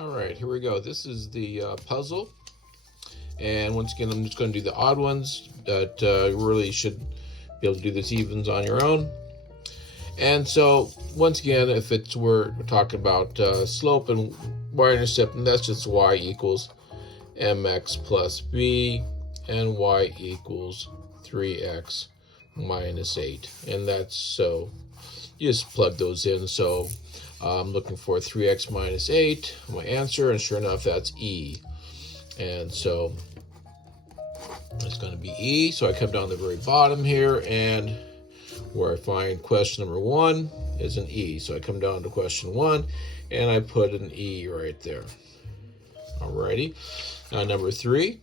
All right, here we go. This is the puzzle. And once again, I'm just going to do the odd ones that really should be able to do this evens on your own. And so once again, if we're talking about slope and y-intercept, and that's just y equals mx plus b, and y equals 3x minus 8. And that's so you just plug those in. So I'm looking for 3x minus 8, my answer, and sure enough, that's E. And so it's going to be E. So I come down to the very bottom here, and where I find question number 1 is an E. So I come down to question 1, and I put an E right there. Alrighty. Now number 3.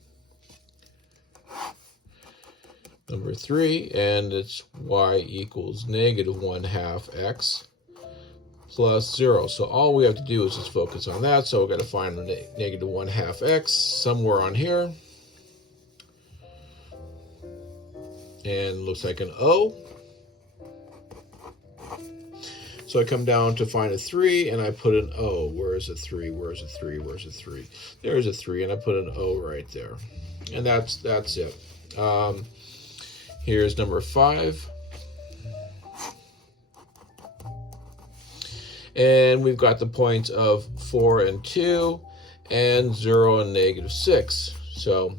Number 3, and it's y equals negative 1/2 x plus 0. So all we have to do is just focus on that. So we've got to find the negative 1/2 x somewhere on here. And looks like an O. So I come down to find a 3, and I put an O. Where is a 3? Where's a 3? Where's a 3? There's a 3, and I put an O right there. And that's it. Here's number 5. And we've got the points of 4 and 2, and 0 and negative 6. So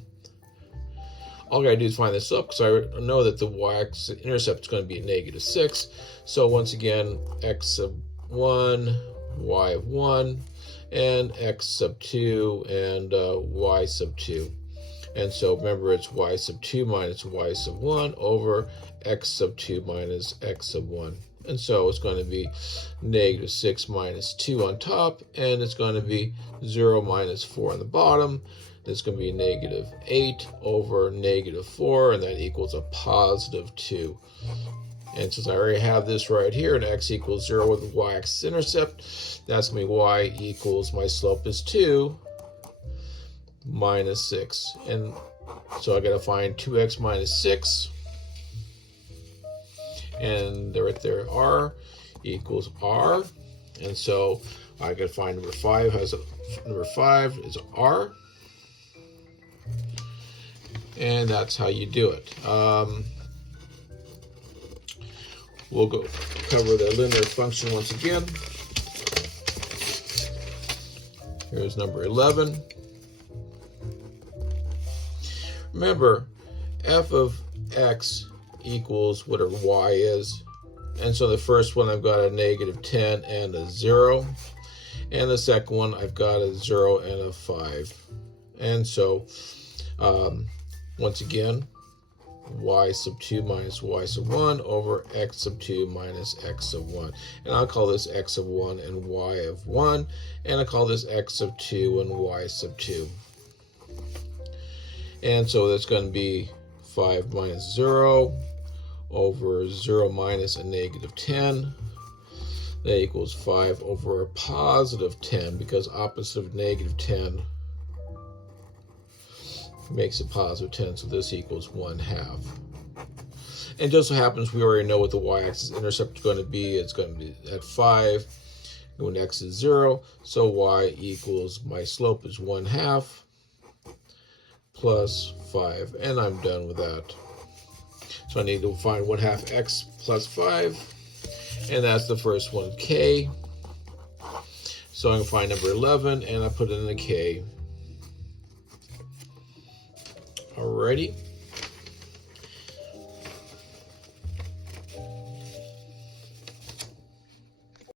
all I gotta do is find this up, because I know that the y-intercept is going to be a negative 6. So once again, x sub 1, y of 1, and x sub 2, and y sub 2. And so remember, it's y sub 2 minus y sub 1 over x sub 2 minus x sub 1. And so it's going to be negative 6 minus 2 on top, and it's going to be 0 minus 4 on the bottom. It's going to be negative 8 over negative 4, and that equals a positive 2. And since I already have this right here, and x equals 0 with the y-axis intercept, that's going to be y equals, my slope is 2 minus 6. And so I got to find 2x minus 6. And right there, r equals r. And so I got to find number 5. Number 5 is r. And that's how you do it. We'll go cover the linear function once again. Here's number 11. Remember, f of x equals whatever y is. And so the first one, I've got a negative 10 and a 0. And the second one, I've got a 0 and a 5. And so, once again, y sub 2 minus y sub 1 over x sub 2 minus x sub 1. And I'll call this x of 1 and y of 1. And I'll call this x sub 2 and y sub 2. And so that's going to be 5 minus 0 over 0 minus a negative 10. That equals 5 over a positive 10, because opposite of negative 10 makes it positive 10. So this equals 1/2. And just so happens we already know what the y-axis intercept is going to be. It's going to be at 5 when x is 0. So y equals, my slope is 1/2 plus 5, and I'm done with that. So I need to find 1/2 x plus 5, and that's the first one, k. So I'm going to find number 11, and I put it in the k. Alrighty.